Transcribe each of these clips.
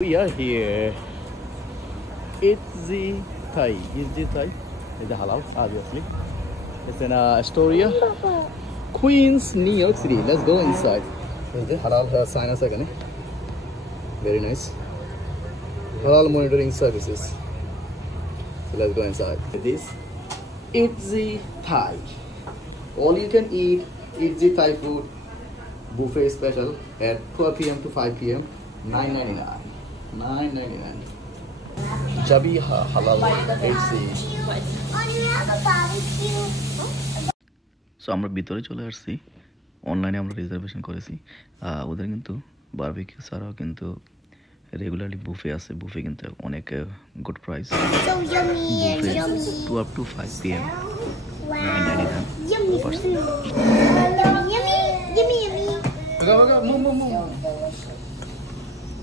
We are here. Itzy Thai. Itzy Thai is the halal, obviously. It's in Astoria, Queens, New York City. Let's go inside. There's the halal sign us again. Very nice. Halal monitoring services. So let's go inside. This Itzy Thai. All you can eat Itzy Thai food. Buffet special at 12 p.m. to 5 p.m. $9.99. $9.99. Jabiha Halal Itzy. So আমরা ভিতরে চলে আসছি। অনলাইনে আমরা reservation করেছি। ওদের কিন্তু barbecue ছাড়াও কিন্তু রেগুলারলি বুফে আছে। বুফে কিন্তু অনেক good price. Buffet 12 to 5 p.m. $9.99.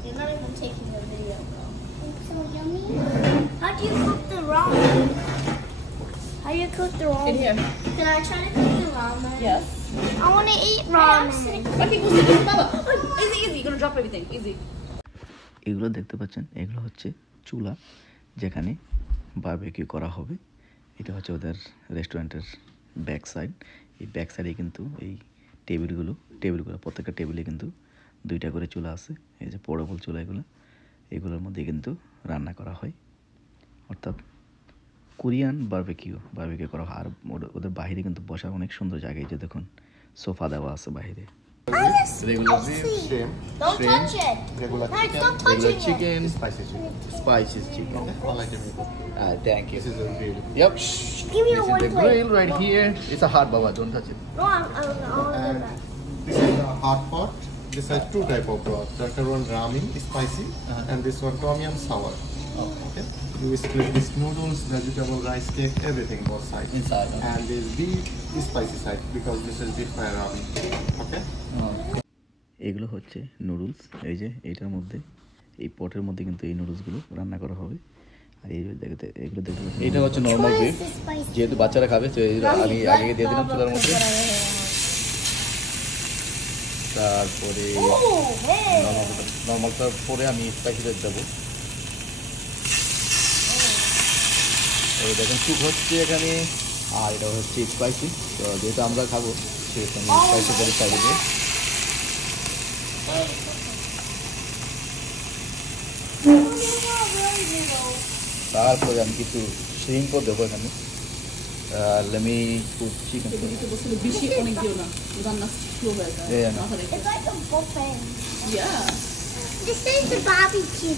You're not even taking the video, though. It's so yummy. How do you cook the ramen? How do you cook the ramen? In here. Can I try to cook the ramen? Yes. I want to eat ramen. Okay, go sit. Baba. Easy, easy. You're gonna drop everything. Easy. এগুলো দেখতে পাচ্ছেন, এগুলো হচ্ছে চুলা যেখানে barbecue করা হবে। এটা হচ্ছে ওদের রেস্টুরেন্টের ব্যাক সাইড। এই ব্যাক সাইডে কিন্তু এই টেবিলগুলো প্রত্যেকটা টেবিলে কিন্তু দুইটা করে চুলা আছে। এই যে পোর্টেবল চুলা এগুলোর মধ্যে কিন্তু রান্না করা হয়, অর্থাৎ কোরিয়ান বারবিকিউ করা হয়। আর ওদের বাইরে কিন্তু বসার অনেক সুন্দর জায়গা। এই যে দেখুন সোফা দেওয়া আছে বাইরে। Regular beef, shrimp, Don't touch it. regular Guys, chicken, stop touching chicken, spicy chicken. spicy chicken. All item you cook. Thank you. This is a grill. Yep. Give me This a is one the plate. grill right here. It's a hot, Baba. Don't touch it. No, I And this is a hot pot. This has two type of broth. The other one ramen, spicy, and this one tom yum sour. Okay. You split this noodles, vegetable, rice cake, everything both sides. Inside. And this beef is spicy side because this is beef fry ramen. Okay. এগুলো হচ্ছে noodles. এই যে এইটার মধ্যে, এই পটের মধ্যে কিন্তু এই নুডলসগুলো রান্না করা হবে। আর এই এগুলো দেখতে এটা হচ্ছে নর্মাল বিফ, যেহেতু বাচ্চারা খাবে তো আমি আগে দিয়ে দিলাম চুলার মধ্যে। তারপরে নর্মালটার পরে আমি স্পাইসিটা দেবো। এই দেখেন স্যুপ হচ্ছে এখানে, আর এটা হচ্ছে স্পাইসি। তো যেহেতু আমরা খাবো সেহেতু আমি স্পাইসি করে খাবো। তারপরে আমি কিছু শ্রিম্পও দেবো এখানে। লেমি চিকেন বেশি অনেক দিও না, রান্না স্লো হয়ে যায়। It's like a buffet. Yeah. This is the barbecue